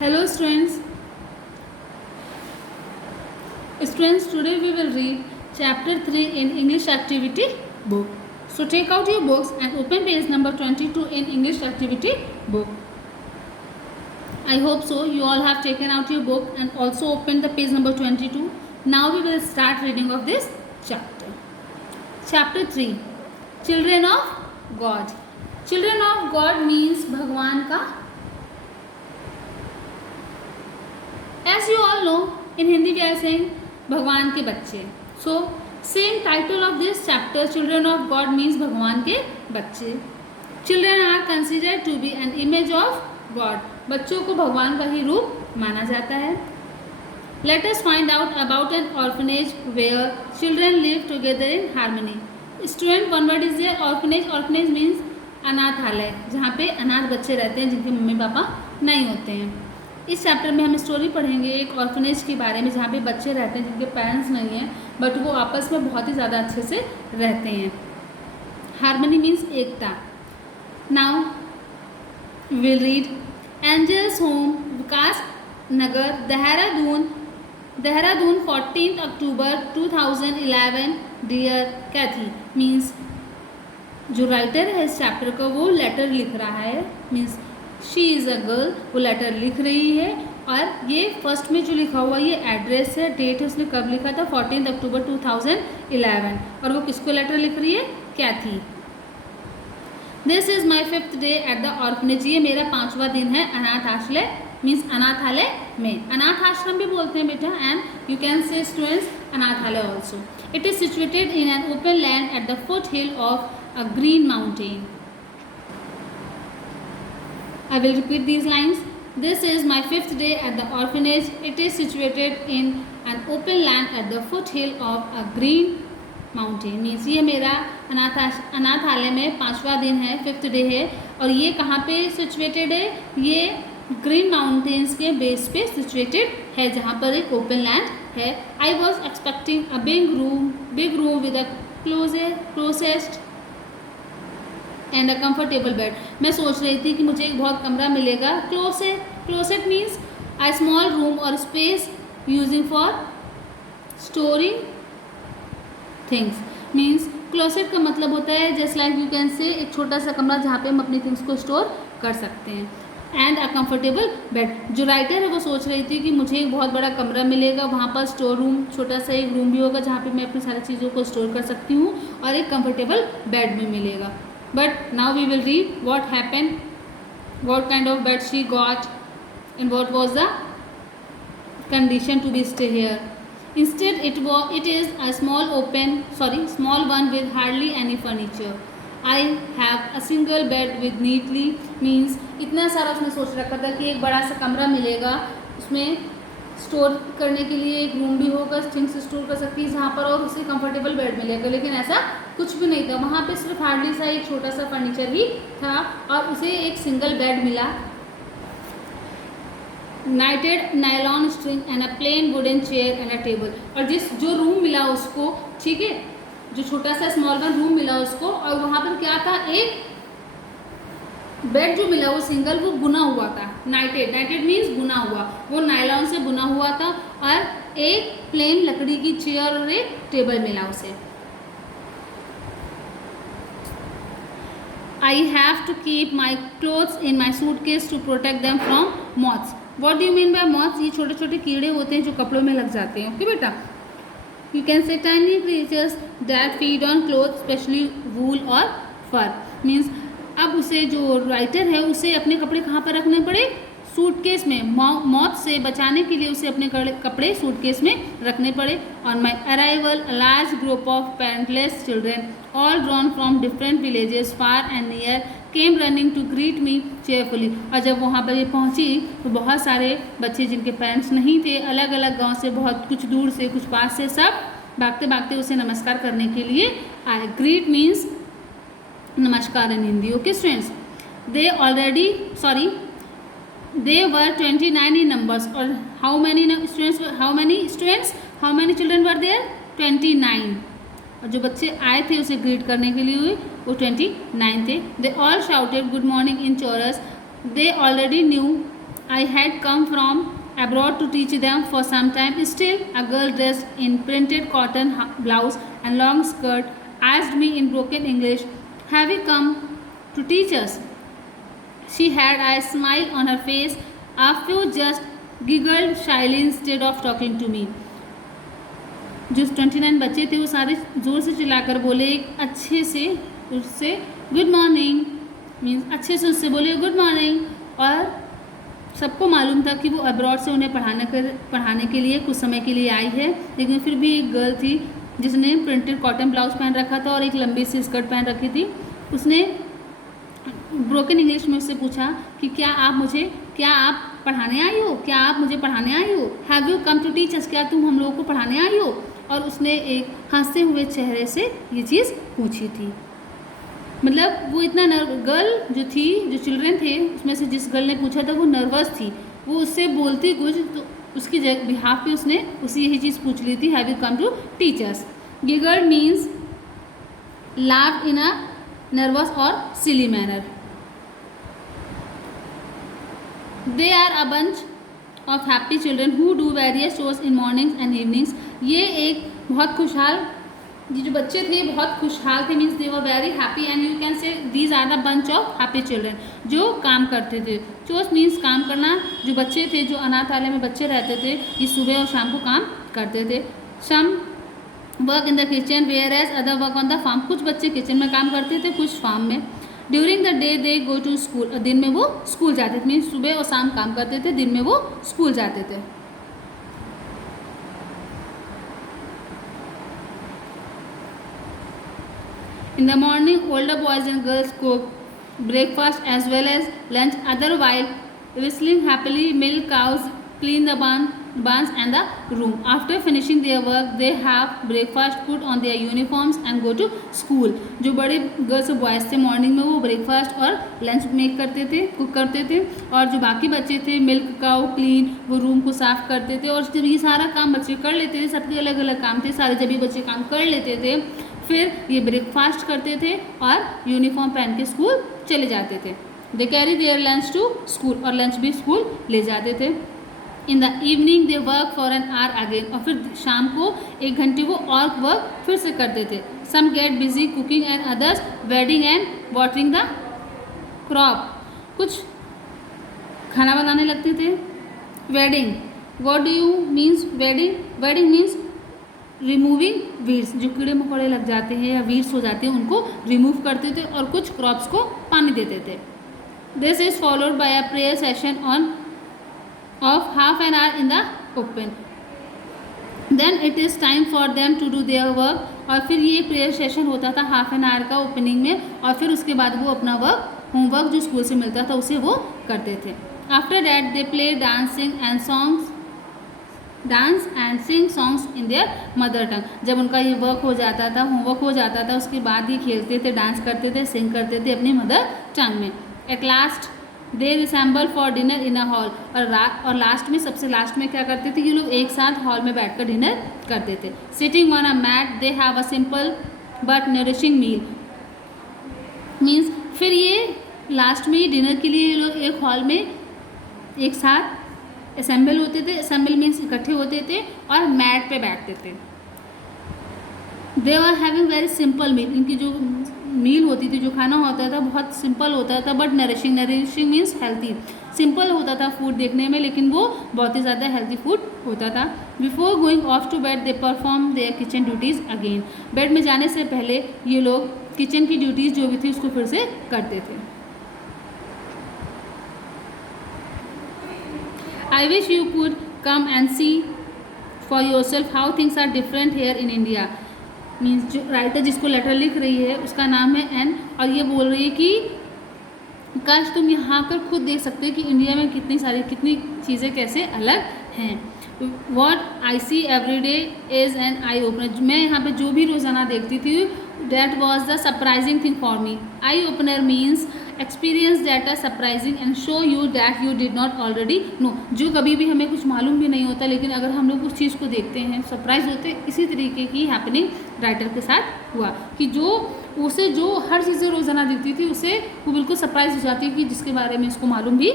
Hello students. Students, today we will read chapter 3 in English activity book. So take out your books and open page number 22 in English activity book. I hope so you all have taken out your book and also opened the page number 22. Now we will start reading of this chapter. Chapter 3, Children of God. Children of God means भगवान का, as you all know, in Hindi we are saying भगवान के बच्चे. So same title of this chapter, Children of God means भगवान के बच्चे. Children are considered to be an image of God. बच्चों को भगवान का ही रूप माना जाता है. Let us find out about an orphanage where children live together in harmony. Student, one word is there, orphanage. Orphanage means अनाथालय, जहाँ पे अनाथ बच्चे रहते हैं जिनके मम्मी पापा नहीं होते हैं. इस चैप्टर में हम स्टोरी पढ़ेंगे एक ऑर्फनेज के बारे में जहाँ पे बच्चे रहते हैं जिनके पेरेंट्स नहीं हैं बट वो आपस में बहुत ही ज़्यादा अच्छे से रहते हैं. हार्मनी मीन्स एकता. Now will read Angels Home, Vikas Nagar, Dehradun 14 October 2011. Dear Kathy. Means जो राइटर है इस चैप्टर का वो लेटर लिख रहा है. Means she is a girl, वो लेटर लिख रही है. और ये फर्स्ट में जो लिखा हुआ ये एड्रेस है, डेट है, उसने कब लिखा था 14 अक्टूबर 2011. और वो किसको लेटर लिख रही है? Cathy. This is my 5th day at the orphanage. ये मेरा 5वां दिन है अनाथ आश्रय मीन्स अनाथालय में. अनाथ आश्रम भी बोलते हैं बेटा, and you can say students अनाथालय also. It is situated in an open land at the foot hill of a green mountain. I will repeat these lines. This is my 5th day at the orphanage. It is situated in an open land at the foothill of a green mountain. Means ये मेरा अनाथालय में 5वां दिन है, 5th day है. और ये कहाँ पे सिचुएटेड है? ये ग्रीन माउंटेन्स के बेस पे सिचुएटेड है जहाँ पर एक ओपन लैंड है. I was expecting a big room with a closest and a comfortable bed. मैं सोच रही थी कि मुझे एक बहुत कमरा मिलेगा. Closet means a small room और space using for storing things. Means closet का मतलब होता है जस्ट लाइक यू कैन से एक छोटा सा कमरा जहाँ पे हम अपनी थिंग्स को स्टोर कर सकते हैं. And a comfortable bed. जो राइटर है वो सोच रही थी कि मुझे एक बहुत बड़ा कमरा मिलेगा, वहाँ पर स्टोर रूम, छोटा सा एक रूम भी होगा जहाँ पे मैं अपनी सारी चीज़ों को स्टोर कर सकती हूँ, और एक कम्फर्टेबल बेड भी मिलेगा. But now we will read what happened, what kind of bed she got, and what was the condition to be stay here. Instead, it is a small one with hardly any furniture. I have a single bed with neatly means इतना सारा उसने सोच रखा था कि एक बड़ा सा कमरा मिलेगा, उसमें स्टोर करने के लिए एक रूम भी होगा, थिंग्स स्टोर कर सकती है जहाँ पर, और उसे कंफर्टेबल बेड मिलेगा. लेकिन ऐसा कुछ भी नहीं था. वहाँ पे सिर्फ हार्डली सा एक छोटा सा फर्नीचर ही था और उसे एक सिंगल बेड मिला. Knitted nylon string and a plain wooden chair and a table. और जो रूम मिला उसको, ठीक है, जो छोटा सा स्मॉल वन रूम मिला उसको, और वहाँ पर क्या था, एक बेड जो मिला वो सिंगल, वो बुना हुआ था. नाइटेड मीन्स बुना हुआ, वो नायलॉन से बुना हुआ था. और एक प्लेन लकड़ी की चेयर और एक टेबल मिला उसे. I have to keep my clothes in my suitcase to protect them from moths. What do you mean by moths? ये छोटे छोटे कीड़े होते हैं जो कपड़ों में लग जाते हैं. ओके बेटा, you can say tiny creatures that feed on clothes, especially wool or fur. Means अब उसे जो राइटर है उसे अपने कपड़े कहाँ पर रखने पड़े? सूटकेस में. मौत से बचाने के लिए उसे अपने कपड़े सूटकेस में रखने पड़े. On my arrival a large group of parentless children all drawn from different villages far and near came running to greet me cheerfully. और जब वहाँ पर ये पहुँची तो बहुत सारे बच्चे जिनके पेरेंट्स नहीं थे, अलग अलग गाँव से, बहुत कुछ दूर से, कुछ पास से, सब भागते भागते उसे नमस्कार करने के लिए आए. ग्रीट मीन्स नमस्कार in Hindi. Okay students, they were 29 in numbers. और how many children were there? 29. और जो बच्चे आए थे उसे ग्रीट करने के लिए वो 29 थे. They all shouted good morning in chorus. They already knew I had come from abroad to teach them for some time. Still, a girl dressed in printed cotton blouse and long skirt asked me in broken English, "Have you come to teach us?" She had a smile on her face. A few just giggled shyly instead of talking to me. जो 29 बच्चे थे वो सारे ज़ोर से चिल्लाकर बोले, एक अच्छे से उससे गुड मॉर्निंग, मीन्स अच्छे से उससे बोले गुड मॉर्निंग। और सबको मालूम था कि वो अब्रॉड से उन्हें पढ़ाने के लिए कुछ समय के लिए आई है, लेकिन फिर भी एक गर्ल थी जिसने प्रिंटेड कॉटन ब्लाउज पहन रखा था और एक लंबी सी स्कर्ट पहन रखी थी। उसने ब्रोकन इंग्लिश में उससे पूछा कि क्या आप पढ़ाने आई हो, क्या आप मुझे पढ़ाने आई हो? Have you come to teach us, क्या तुम हम लोगों को पढ़ाने आई हो? और उसने एक हंसते हुए चेहरे से ये चीज़ पूछी थी। मतलब वो इतना गर्ल जो थी, जो चिल्ड्रन थे उसमें से जिस गर्ल ने पूछा था वो नर्वस थी, वो उससे बोलती कुछ तो उसकी बिहाफ पे उसने उसी यही चीज़ पूछ ली थी, have you come to teach us. Giggle means laugh in a nervous और silly manner. They are a bunch of happy children who do various shows in mornings and evenings. ये एक बहुत खुशहाल, ये जो बच्चे थे बहुत खुशहाल थे, means they were very happy and you can say these are the bunch of happy children जो काम करते थे। चोस मीन्स काम करना। जो बच्चे थे, जो अनाथालय में बच्चे रहते थे, ये सुबह और शाम को काम करते थे। Some work in the kitchen whereas other work on the farm. कुछ बच्चे किचन में काम करते थे, कुछ फार्म में। During the day they go to school. दिन में वो स्कूल जाते थे, मीन्स सुबह और शाम काम करते थे, दिन में वो स्कूल जाते थे। In the morning, older boys and girls cook breakfast as well as lunch. Other while whistling happily, milk cows, clean the barns and the room. After finishing their work, they have breakfast, put on their uniforms and go to school. जो बड़े girls और boys थे morning में वो breakfast और lunch make करते थे, cook करते थे, और जो बाकी बच्चे थे मिल्क काउ क्लीन, वो रूम को साफ़ करते थे। और जब ये सारा काम बच्चे कर लेते थे, सबके अलग अलग काम थे सारे, जब ये बच्चे काम कर लेते थे फिर ये ब्रेकफास्ट करते थे और यूनिफॉर्म पहन के स्कूल चले जाते थे। They carry their lunch to school, और लंच भी स्कूल ले जाते थे। In the evening they work for an hour again, और फिर शाम को 1 घंटे वो और वर्क फिर से करते थे। Some get busy cooking and others weeding and watering the crop. कुछ खाना बनाने लगते थे। Weeding, what do you means weeding? Weeding means removing weeds, जो कीड़े मकोड़े लग जाते हैं या वीड्स हो जाते हैं उनको रिमूव करते थे, और कुछ क्रॉप्स को पानी देते थे। This is followed by a prayer session on of half an hour in the open. Then it is time for them to do their work, और फिर ये प्रेयर सेशन होता था हाफ एन आवर का ओपनिंग में, और फिर उसके बाद वो अपना वर्क, होमवर्क जो स्कूल से मिलता था उसे वो करते थे। After that they play dance and sing songs in their mother tongue. जब उनका ये वर्क हो जाता था, होमवर्क हो जाता था, उसके बाद ये खेलते थे, डांस करते थे, सिंग करते थे अपनी मदर टंग में। At last they resemble for dinner in a hall, और लास्ट में, सबसे लास्ट में क्या करते थे, ये लोग एक साथ हॉल में बैठकर डिनर करते थे। Sitting on a mat they have a simple but nourishing meal. Means फिर ये लास्ट में डिनर के लिए ये लोग एक हॉल में एक साथ असेंबल होते थे। असेंबल मीन्स इकट्ठे होते थे और मैट पे बैठते थे। They are having very simple meal. इनकी जो मील होती थी, जो खाना होता था, बहुत सिंपल होता था but nourishing. Nourishing means healthy. Simple होता था फूड देखने में, लेकिन वो बहुत ही ज़्यादा हेल्थी फूड होता था। Before going off to bed they perform their kitchen duties again. Bed में जाने से पहले ये लोग किचन की ड्यूटीज़ जो भी थी उसको फिर से करते थे। I wish you could come and see for yourself how things are different here in India. Means जो राइटर जिसको लेटर लिख रही है उसका नाम है एन, और ये बोल रही है कि काश तुम यहाँ आकर खुद देख सकते हो कि इंडिया में कितनी चीज़ें कैसे अलग हैं। What I see every day is an eye opener. मैं यहाँ पे जो भी रोज़ाना देखती थी, that was the surprising thing for me. Eye opener means experience that are surprising and show you that you did not already know. जो कभी भी हमें कुछ मालूम भी नहीं होता, लेकिन अगर हम लोग उस चीज़ को देखते हैं, सरप्राइज होते। इसी तरीके की हैपनिंग राइटर के साथ हुआ कि जो हर चीज़ें रोज़ाना दिखती थी, उसे वो बिल्कुल सरप्राइज हो जाती कि जिसके बारे में उसको मालूम भी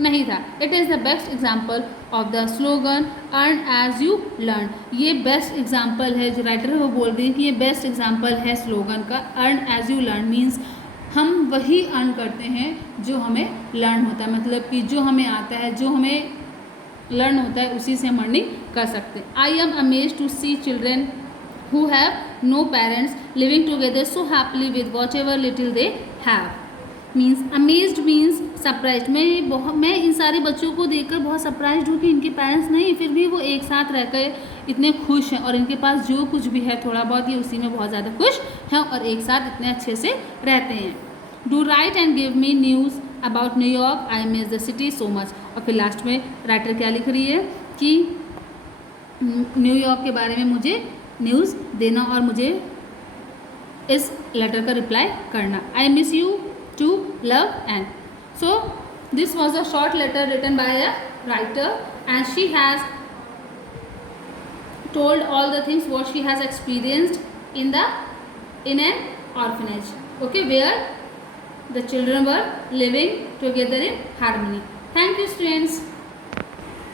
नहीं था. It is the best example of the slogan earn as you learn. ये बेस्ट एग्जाम्पल है, जो राइटर है वो बोल रही है कि ये बेस्ट एग्जाम्पल है स्लोगन का. Earn as you learn means हम वही अर्न करते हैं जो हमें लर्न होता है, मतलब कि जो हमें आता है, जो हमें लर्न होता है उसी से हम अर्निंग कर सकते हैं. I am amazed to see children who have no parents living together so happily with whatever little they have. Means amazed means surprise. मैं इन सारे बच्चों को देखकर बहुत सरप्राइज हूँ कि इनके पेरेंट्स नहीं, फिर भी वो एक साथ रहकर इतने खुश हैं और इनके पास जो कुछ भी है थोड़ा बहुत ये उसी में बहुत ज़्यादा खुश हैं और एक साथ इतने अच्छे से रहते हैं. Do right and give me news about New York, I miss the city so much. और फिर लास्ट में राइटर क्या लिख रही है कि न्यूयॉर्क के बारे में मुझे न्यूज़ देना और मुझे इस लेटर का रिप्लाई करना. I miss you too love and. So this was a short letter written by a writer and she has told all the things what she has experienced in an orphanage, okay, where the children were living together in harmony. Thank you, students.